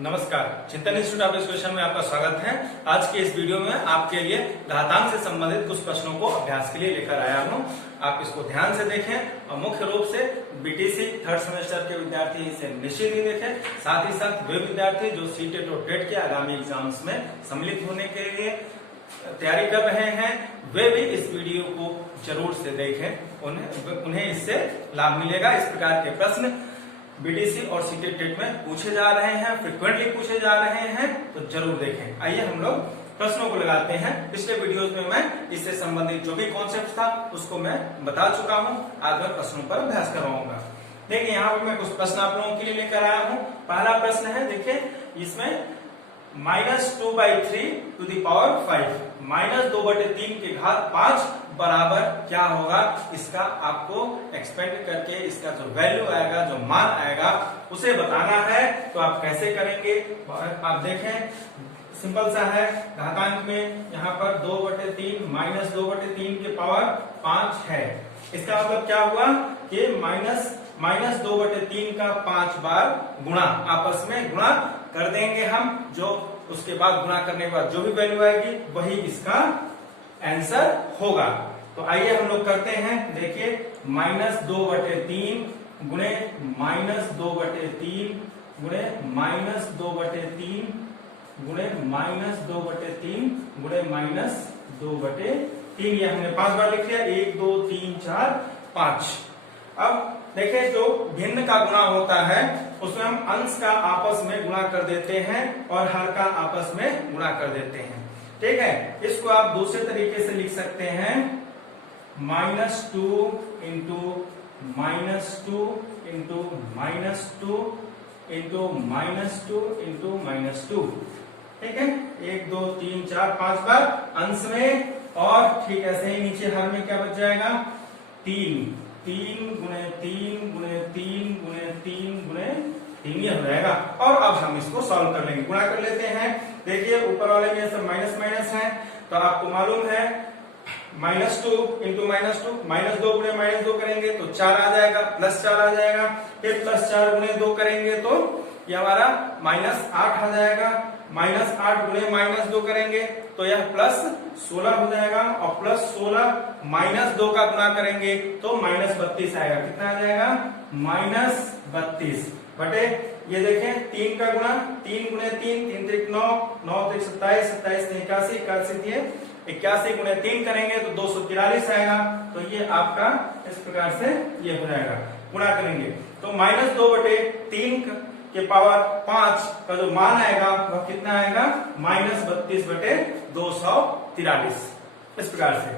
नमस्कार, चिंतन institute of education में आपका स्वागत है। आज के इस वीडियो में आपके लिए घातांक से संबंधित कुछ प्रश्नों को अभ्यास के लिए लेकर आया हूं। आप इसको ध्यान से देखें और मुख्य रूप से बीटीसी थर्ड सेमेस्टर के विद्यार्थी इसे निश्चित ही देखें। साथ ही साथ वे विद्यार्थी जो सीटेट और टेट के आगामी एग्जाम्स में सम्मिलित होने के लिए तैयारी कर रहे हैं, वे भी इस वीडियो को जरूर से देखें, उन्हें इससे लाभ मिलेगा। इस प्रकार के प्रश्न बीटीसी और सीटेट टेट में पूछे जा रहे हैं, फ्रिक्वेंटली पूछे जा रहे हैं, तो जरूर देखें। आइए हम लोग प्रश्नों को लगाते हैं। पिछले वीडियोस में मैं इससे संबंधित जो भी कॉन्सेप्ट था उसको मैं बता चुका हूं। आज मैं प्रश्नों पर अभ्यास करवाऊंगा। देखिए यहाँ पे मैं कुछ प्रश्न आप लोगों के लिए लेकर आया हूं। पहला प्रश्न है, देखिए इसमें -2/3 टू द पावर 5 -2/3 के घात 5 बराबर क्या होगा, इसका आपको एक्सपेंड करके इसका जो वैल्यू आएगा, जो मान आएगा, उसे बताना है। तो आप कैसे करेंगे, आप देखें सिंपल सा है। घातांक में यहाँ पर 2/3 -2/3 के पावर 5 है। इसका मतलब क्या हुआ कि -2/3 का 5 बार गुणा, आपस में गुणा कर देंगे हम। जो उसके बाद गुणा करने के बाद जो भी वैल्यू आएगी वही इसका आंसर होगा। तो आइए हम लोग करते हैं। देखिए -2/3 गुणे -2/3 गुणे -2/3 गुणे -2/3 गुणे -2/3, ये हमने 5 बार लिख लिया। 1 2 3 4 5। अब देखिए जो भिन्न का गुणा होता है उसमें हम अंश का आपस में गुणा कर देते हैं और हर का आपस में गुणा कर देते हैं। ठीक है, इसको आप दूसरे तरीके से लिख सकते हैं। -2 इंटू -2 इंटू -2 इंटू -2। ठीक है, 1 2 3 4 5 बार अंश में, और ठीक ऐसे ही नीचे हर में क्या बच जाएगा, 3 गुणे 3 गुणे 3 गुणे 3 गुणे 3, ये हो जाएगा। और अब हम इसको सॉल्व कर लेंगे, गुणा कर लेते हैं। देखिए ऊपर वाले में सब माइनस माइनस है, तो आपको मालूम है -2 इंटू -2, -2 गुणे -2 करेंगे तो 4 आ जाएगा, +4 आ जाएगा। फिर +4 गुणे 2 करेंगे तो ये हमारा -8 आ जाएगा। -8 गुणे -2 करेंगे तो यह +16 हो जाएगा, और +16 -2 का गुणा करेंगे तो -32 आएगा। कितना आ जाएगा, -32 बटे, ये देखें 3 का गुणा, 3 गुणे 3, 3 त्रिक 9, 9 त्रिक 27, 27 से 81, 81 दिए 81 गुणे 3 करेंगे तो 243 आएगा। तो ये आपका इस प्रकार से ये हो जाएगा। गुणा करेंगे तो -2/3 के पावर 5 का जो मान आएगा वह कितना आएगा, -32/243। इस प्रकार से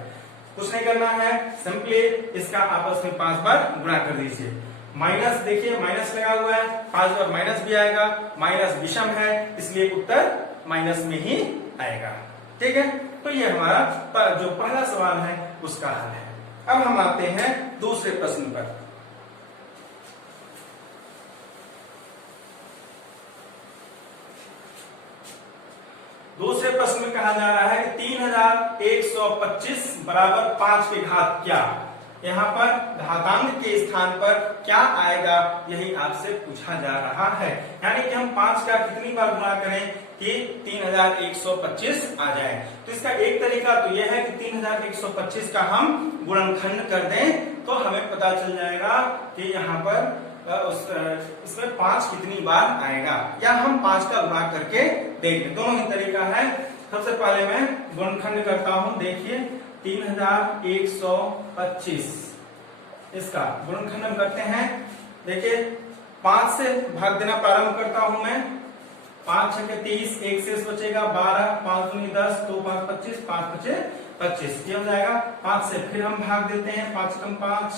कुछ नहीं करना है, सिंपली इसका आपस में 5 बार गुणा कर दीजिए। माइनस, देखिए माइनस लगा हुआ है, 5 बार माइनस भी आएगा, माइनस विषम है इसलिए उत्तर माइनस में ही आएगा। ठीक है, तो ये हमारा जो पहला सवाल है उसका हल है। अब हम आते हैं दूसरे प्रश्न पर। दूसरे प्रश्न में कहा जा रहा है कि 3125 बराबर 5 के घात क्या। यहाँ पर घातांक के स्थान पर क्या आएगा, यही आपसे पूछा जा रहा है। यानी कि हम 5 का कितनी बार गुणा करें कि 3125 आ जाए। तो इसका एक तरीका तो यह है कि 3125 का हम गुणनखंड कर दें तो हमें पता चल जाएगा कि यहाँ पर इसमें 5 कितनी बार आएगा, या हम 5 का गुणा करके देख लें। दोनों ही तरीका है। सबसे पहले मैं गुणनखंड करता हूं। देखिए 3125 इसका गुणनखंड हम करते हैं। देखिए 5 से भाग देना प्रारंभ करता हूं मैं। 5 छके 30, 1 शेष बचेगा 12, 5 दूनी 10, 2 5 25, 5 5 25, ये हो जाएगा। 5 से फिर हम भाग देते हैं, 5 कम 5,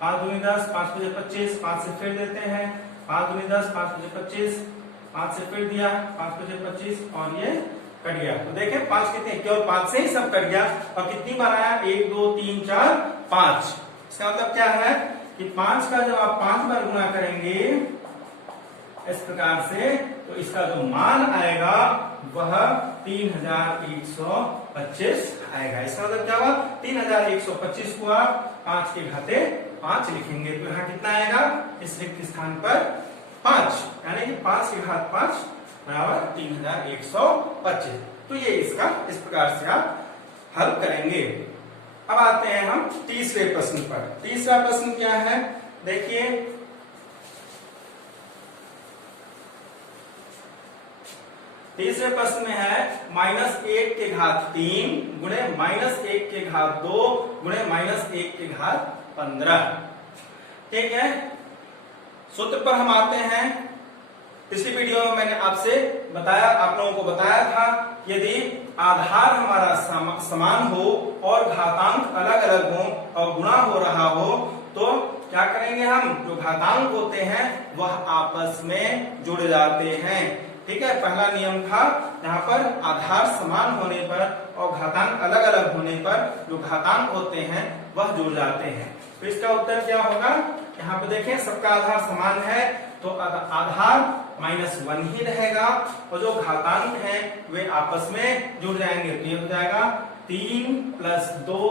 5 दूनी 10, 5 5 25, 5 से फिर देते हैं, 5 दूनी 10, 5 5 25, 5 से फिर दिया, 5 5 25, और ये कट गया। तो देखें 5 कितने, केवल 5 से ही सब कट गया। और कितनी बार आया, 1 2 3 4 5। इसका मतलब क्या है कि 5 का जब आप 5 बार गुणा करेंगे इस प्रकार से, तो इसका जो मान आएगा वह 3125 आएगा। इसका मतलब क्या हुआ, 3125 को आप 5 के घाते 5 लिखेंगे तो यहाँ कितना आएगा, इस रिक्त स्थान पर 5, यानी कि 5 की घात 5 बराबर 3125। तो ये इसका इस प्रकार से आप हल करेंगे। अब आते हैं हम तीसरे प्रश्न पर। तीसरा प्रश्न क्या है, देखिए तीसरे प्रश्न में है -1 के घात 3 गुणे -1 के घात 2 गुणे -1 के घात 15। ठीक है, सूत्र पर हम आते हैं। पिछली वीडियो में मैंने आपसे बताया, आप लोगों को बताया था, यदि आधार हमारा समान हो और घातांक अलग अलग हो और गुणा हो रहा हो तो क्या करेंगे, हम जो घातांक होते हैं वह आपस में जुड़ जाते हैं। ठीक है, पहला नियम था यहाँ पर आधार समान होने पर और घातांक अलग अलग होने पर जो घातांक होते हैं वह जुड़ जाते हैं। तो इसका उत्तर क्या होगा, यहाँ पे देखें सबका आधार समान है तो आधार -1 ही रहेगा और जो घातांक हैं वे आपस में जुड़ जाएंगे। तो ये हो जाएगा 3 + 2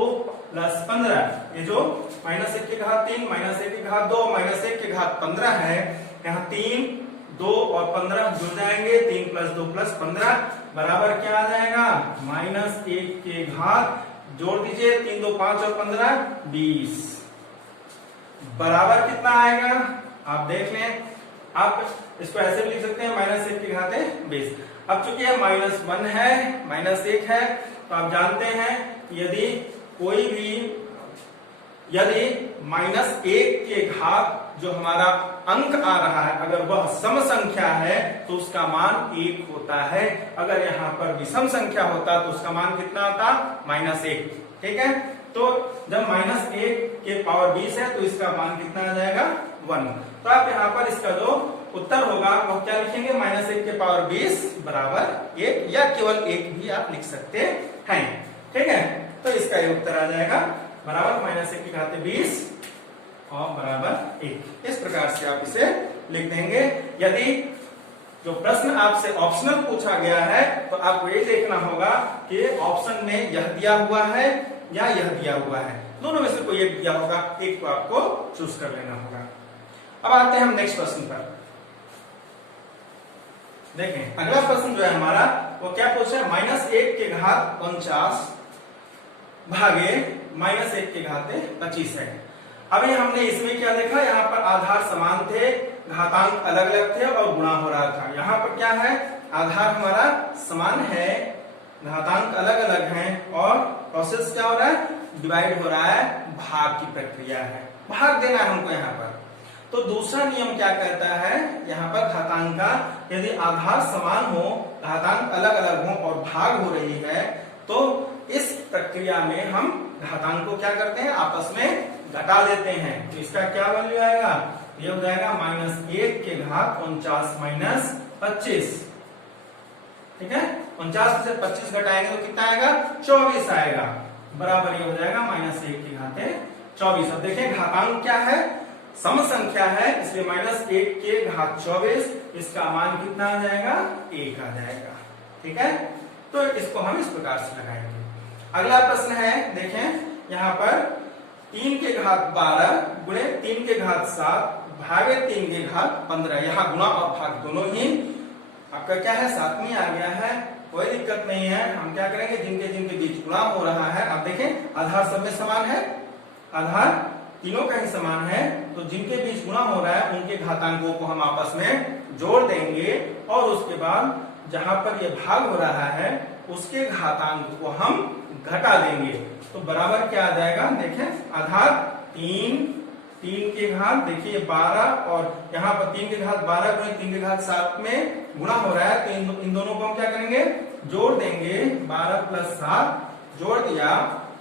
+ 15। ये जो -1 के घात 3 -1 के घात 2 -1 के घात 15 है, यहाँ 3 2 और 15 जुड़ जाएंगे। 3 + 2 + 15 बराबर क्या आ जाएगा, -1 के घात, जोड़ दीजिए 3 2 5 और 15 20 बराबर कितना आएगा, आप देख लें। आप इसको ऐसे भी लिख सकते हैं -1 के घात 20। अब चूंकि यह -1 है -1 है तो आप जानते हैं यदि कोई भी -1 के घात जो हमारा अंक आ रहा है अगर वह सम संख्या है तो उसका मान 1 होता है। अगर यहाँ पर विषम संख्या होता तो उसका मान कितना आता, -1। ठीक है, तो जब -1 के पावर 20 है तो इसका मान कितना आ जाएगा, 1। तो आप यहाँ पर इसका जो उत्तर होगा वो क्या लिखेंगे, -1 के पावर 20 बराबर 1 या केवल 1 भी आप लिख सकते हैं। ठीक है, तो इसका ये उत्तर आ जाएगा बराबर -1 के घात 20 और बराबर 1। इस प्रकार से आप इसे लिख देंगे। यदि जो प्रश्न आपसे ऑप्शनल पूछा गया है तो आपको ये देखना होगा कि ऑप्शन में यह दिया हुआ है या यह दिया हुआ है, दोनों में से कोई एक दिया होगा, एक को आपको चूज कर लेना होगा। अब आते हैं हम नेक्स्ट प्रश्न पर। देखें अगला प्रश्न जो है हमारा वो क्या पूछा है, -1 के घात 49 भागे -1 के घात 25 है। अभी हमने इसमें क्या देखा, यहाँ पर आधार समान थे, घातांक अलग अलग थे और गुणा हो रहा था। यहाँ पर क्या है, आधार हमारा समान है, घातांक अलग अलग हैं और प्रोसेस क्या हो रहा है, डिवाइड हो रहा है, भाग की प्रक्रिया है, भाग देना है हमको यहाँ पर। तो दूसरा नियम क्या कहता है, यहाँ पर घातांक का यदि आधार समान हो, घातांक अलग अलग हो और भाग हो रही है तो इस प्रक्रिया में हम घातांक को क्या करते हैं, आपस में घटा देते हैं। तो इसका क्या वैल्यू आएगा, ये हो जाएगा -1 के घात 49 - 25। ठीक है, 49 में से 25 घटाएंगे तो कितना आएगा, 24 आएगा, बराबर ये हो जाएगा -1 के घात 24। अब देखें घातांक क्या है, सम संख्या है, इसलिए -1 के घात 24, इसका मान कितना आ जाएगा, 1 आ जाएगा। ठीक है, तो इसको हम इस प्रकार से लगाएंगे। अगला प्रश्न है, देखें यहाँ पर 3 के घात 12 गुणे 3 के घात 7 भागे 3 के घात 15। यहाँ गुणा और भाग दोनों ही आपका क्या है, साथ में आ गया है, कोई दिक्कत नहीं है। हम क्या करेंगे, जिनके जिनके बीच गुणा हो रहा है, आप देखें आधार सब में समान है, आधार तीनों का ही समान है, तो जिनके बीच गुणा हो रहा है उनके घातांकों को हम आपस में जोड़ देंगे और उसके बाद जहां पर ये भाग हो रहा है उसके घातांक को हम घटा देंगे। तो बराबर क्या आ जाएगा, देखें आधार 3 के घात देखिए 12 और यहाँ पर 3 के घात 12 गुणे 3 के घात 7 में गुणा हो रहा है, तो इन दोनों को हम क्या करेंगे, जोड़ देंगे। 12 + 7 जोड़ दिया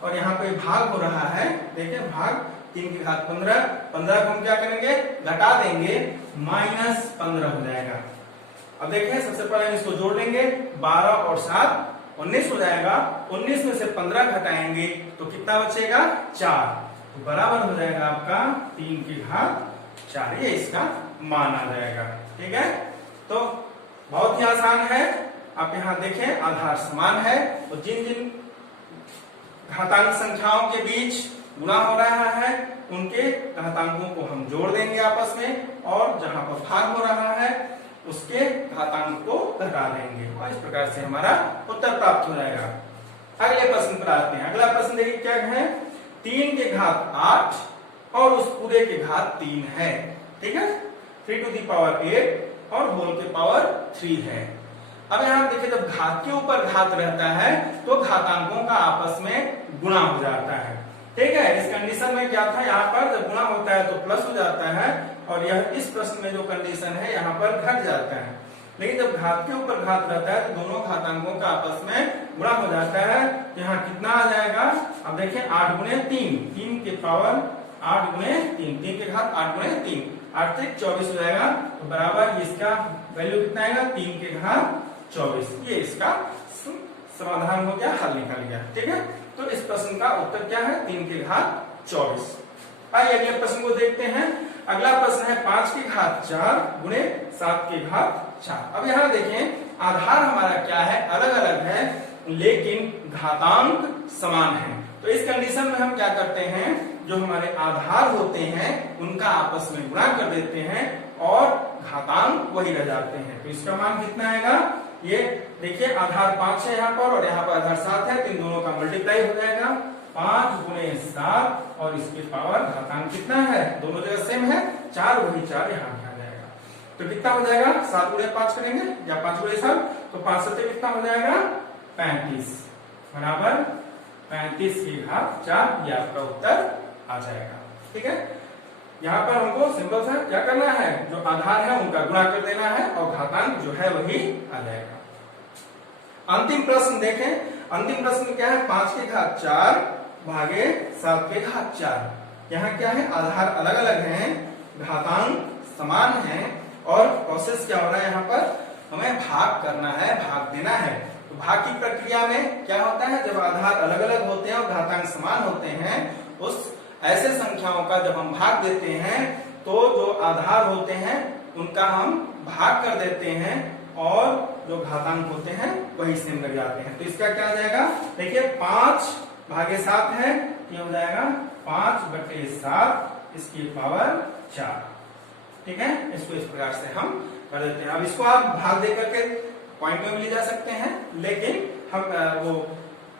और यहाँ पे भाग हो रहा है, देखिए भाग 3 के घात 15 को हम क्या करेंगे, घटा देंगे, -15 हो जाएगा। अब देखें सबसे पहले इसको जोड़ लेंगे, 12 और 7 19 हो जाएगा, 19 में से 15 घटाएंगे तो कितना बचेगा, 4, तो बराबर हो जाएगा आपका 3 के घात 4, ये इसका मान आ जाएगा। ठीक है, तो बहुत ही आसान है। आप यहाँ देखें आधार समान है तो जिन जिन घातांक संख्याओं के बीच गुणा हो रहा है उनके घातांकों को हम जोड़ देंगे आपस में, और जहां पर भाग हो रहा है उसके घातांक को घटा देंगे और इस प्रकार से हमारा उत्तर प्राप्त हो जाएगा। अगले प्रश्न पर आते हैं। अगला प्रश्न देखिए क्या है, 3 के घात 8 और उस पूरे के घात 3 है। ठीक है, 3 टू द पावर 8 और होल के पावर 3 है। अब यहाँ देखिए जब घात के ऊपर घात रहता है तो घातांकों का आपस में गुणा हो जाता है। ठीक है, इस कंडीशन में क्या था, यहाँ पर जब गुणा होता है तो प्लस हो जाता है और यह इस प्रश्न में जो कंडीशन है यहाँ पर घट जाता है। लेकिन जब घात के ऊपर घात रहता है तो दोनों घातांकों का आपस में गुणा हो जाता है। यहाँ कितना आ जाएगा, अब देखिए 8 गुणे 3, 3 के पावर 8 गुणे 3, 3 के घात 8 गुणे 3, 8 से 24 हो जाएगा। तो बराबर इसका वैल्यू कितना आएगा, 3 के घात 24। ये इसका समाधान हो गया, हल निकल गया। ठीक है, तो इस प्रश्न का उत्तर क्या है, 3 के घात 24। आइए अगले प्रश्न को देखते हैं। अगला प्रश्न है 5 के घात 4 गुणे 7 के घात 4। अब यहाँ देखें आधार हमारा क्या है, अलग अलग है लेकिन घातांक समान है। तो इस कंडीशन में हम क्या करते हैं, जो हमारे आधार होते हैं उनका आपस में गुणा कर देते हैं और घातांक वही रह जाते हैं। तो इसका मान कितना आएगा, ये देखिए आधार 5 है यहाँ पर और यहाँ पर आधार 7 है, तो इन दोनों का मल्टीप्लाई हो जाएगा 5 गुणे 7 और इसके पावर घातांक कितना है, दोनों जगह सेम है 4, वही 4 यहाँ आ जाएगा। तो कितना हो जाएगा, 7 गुणे 5 करेंगे या 5 गुणे 7, तो 5 7 कितना हो जाएगा 35 बराबर 35 के घात 4। ये आपका उत्तर आ जाएगा। ठीक है, यहाँ पर हमको सिंपल सा क्या करना है, जो आधार है उनका गुणा कर देना है और घातांक जो है वही आ जाएगा। अंतिम प्रश्न देखें। अंतिम प्रश्न क्या है, 5 के घात 4 भागे 7 के घात 4। यहाँ क्या है, आधार अलग अलग हैं, घातांक समान है और प्रोसेस क्या हो रहा है, यहाँ पर हमें भाग करना है, भाग देना है। तो भाग की प्रक्रिया में क्या होता है, जब आधार अलग अलग होते हैं और घातांक समान होते हैं, उस ऐसे संख्याओं का जब हम भाग देते हैं तो जो आधार होते हैं उनका हम भाग कर देते हैं और जो घातांक होते हैं वही सेम लग जाते हैं। तो इसका क्या आ जाएगा, देखिए 5 भागे 7 है, ये हो जाएगा 5 बटे 7 इसकी पावर 4। ठीक है, इसको इस प्रकार से हम कर देते हैं। अब इसको आप भाग दे करके पॉइंट में भी ले जा सकते हैं, लेकिन हम वो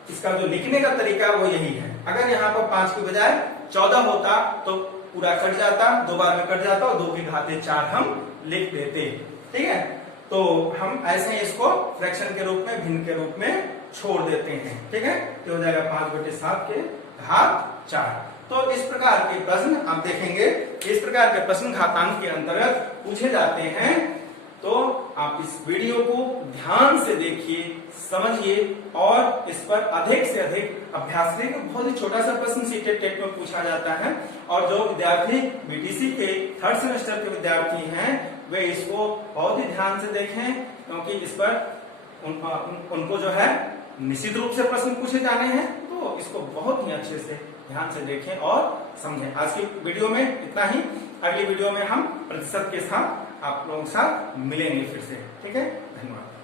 इसका जो लिखने का तरीका वो यही है। अगर यहाँ पर 5 के बजाय 14 होता तो पूरा कट जाता, 2 बार में कट जाता और 2 के घाते 4 हम लिख देते। ठीक है, तो हम ऐसे ही इसको फ्रैक्शन के रूप में, भिन्न के रूप में छोड़ देते हैं। ठीक है, तो हो जाएगा 5 बटे 7 के घात 4। तो इस प्रकार के प्रश्न आप देखेंगे, इस प्रकार के प्रश्न घातांक के अंतर्गत पूछे जाते हैं। तो आप इस वीडियो को ध्यान से देखिए, समझिए और इस पर अधिक से अधिक अभ्यास करें। बहुत ही छोटा सा प्रश्न सीटेट टेट में पूछा जाता है और जो विद्यार्थी बीटीसी के 3rd सेमेस्टर के विद्यार्थी हैं वे इसको बहुत ही ध्यान से देखें, क्योंकि इस पर उनको जो है निश्चित रूप से प्रश्न पूछे जाने हैं। तो इसको बहुत ही अच्छे से ध्यान से देखें और समझें। आज की वीडियो में इतना ही। अगली वीडियो में हम प्रतिशत के साथ आप लोगों के साथ मिलेंगे फिर से। ठीक है, धन्यवाद।